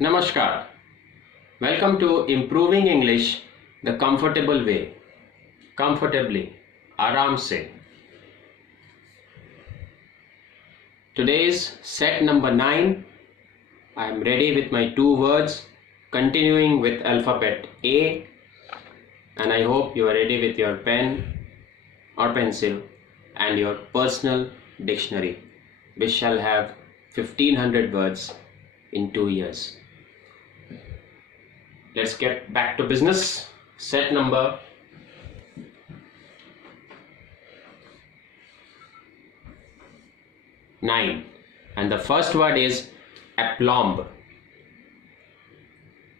Namaskar. Welcome to Improving English the Comfortable Way. Comfortably, आराम से. Today's set number 9. I am ready with my 2 words, continuing with alphabet A, and I hope you are ready with your pen or pencil and your personal dictionary, which shall have 1500 words in 2 years. Let's get back to business. Set number 9, and the first word is aplomb.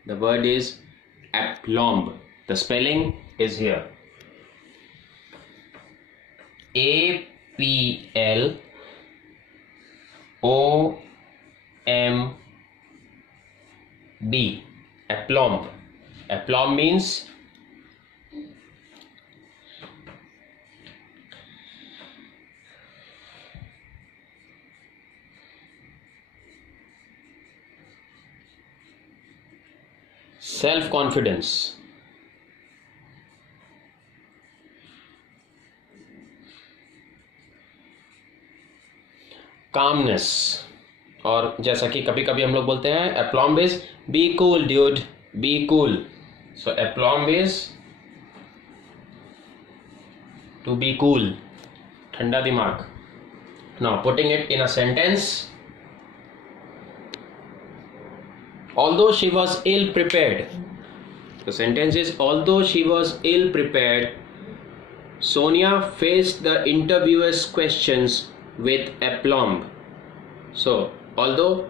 The word is aplomb. The spelling is here. A-P-L-O-M-B. Aplomb. Aplomb means self-confidence. Calmness. और जैसा कि कभी कभी हम लोग बोलते हैं aplomb is be cool dude, be cool. So aplomb is to be cool, ठंडा दिमाग. Now putting it in a sentence. Although she was ill prepared. The sentence is although she was ill prepared, Sonia faced the interviewer's questions with aplomb. So although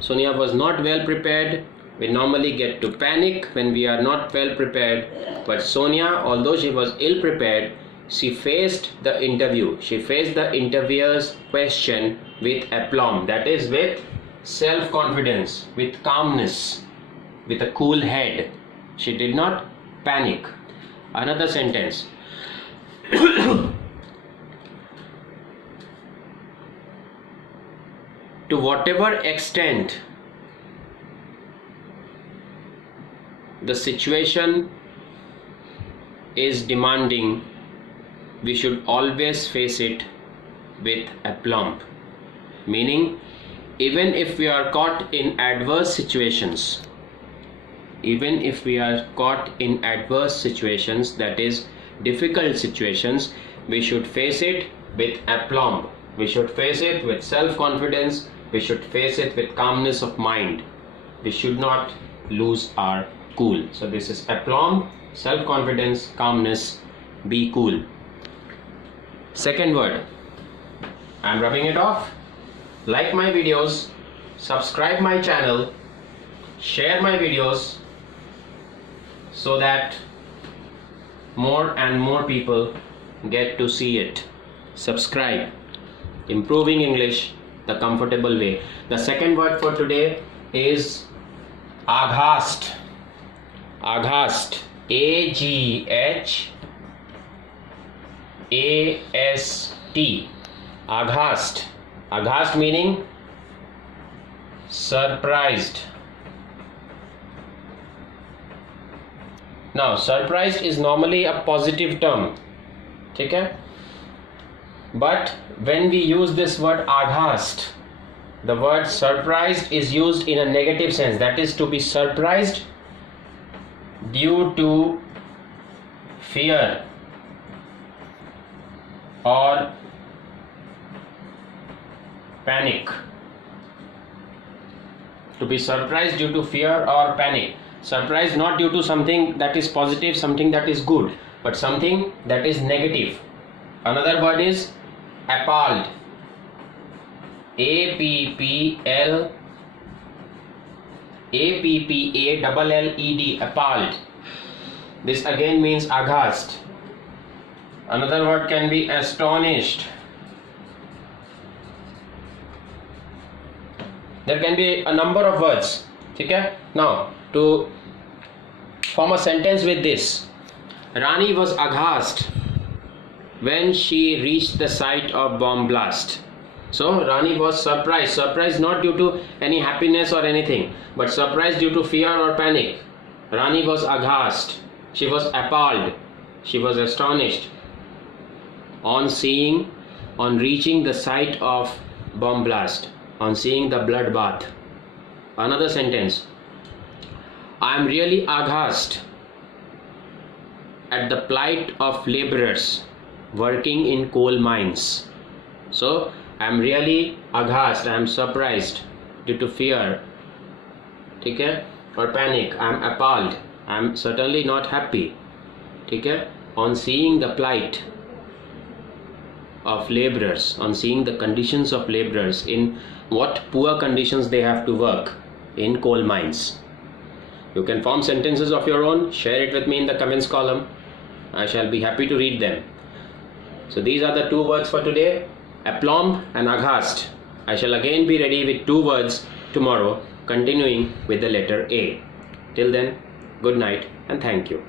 Sonia was not well prepared, we normally get to panic when we are not well prepared, but Sonia, although she was ill prepared, she faced the interview. She faced the interviewer's question with aplomb. That is with self-confidence, with calmness, with a cool head. She did not panic. Another sentence. To whatever extent the situation is demanding, we should always face it with aplomb. Meaning, even if we are caught in adverse situations, that is difficult situations, we should face it with aplomb. We should face it with self-confidence. We should face it with calmness of mind. We should not lose our cool. So this is aplomb, self-confidence, calmness, be cool. Second word, I'm rubbing it off. Like my videos, subscribe my channel, share my videos so that more and more people get to see it. Subscribe. Improving English the comfortable way. The second word for today is aghast. Aghast. A-G-H-A-S-T. Aghast. Aghast meaning surprised. Now surprised is normally a positive term, okay? But when we use this word aghast, the word surprised is used in a negative sense. That is to be surprised due to fear or panic. To be surprised due to fear or panic. Surprised not due to something that is positive, something that is good, but something that is negative. Another word is appalled. A-P-P-A-L-L-E-D. Appalled. This again means aghast. Another word can be astonished. There can be a number of words. Okay? Now, to form a sentence with this, Rani was aghast when she reached the site of bomb blast. So Rani was surprised. Surprised not due to any happiness or anything, but surprised due to fear or panic. Rani was aghast. She was appalled. She was astonished on reaching the site of bomb blast, on seeing the bloodbath. Another sentence. I am really aghast at the plight of laborers working in coal mines. So I am really aghast, I am surprised due to fear, ठीक है, or panic. I am appalled, I am certainly not happy, ठीक है, on seeing the plight of laborers, on seeing the conditions of laborers, in what poor conditions they have to work in coal mines. You can form sentences of your own, share it with me in the comments column. I shall be happy to read them. So these are the two words for today, aplomb and aghast. I shall again be ready with two words tomorrow, continuing with the letter A. Till then, good night and thank you.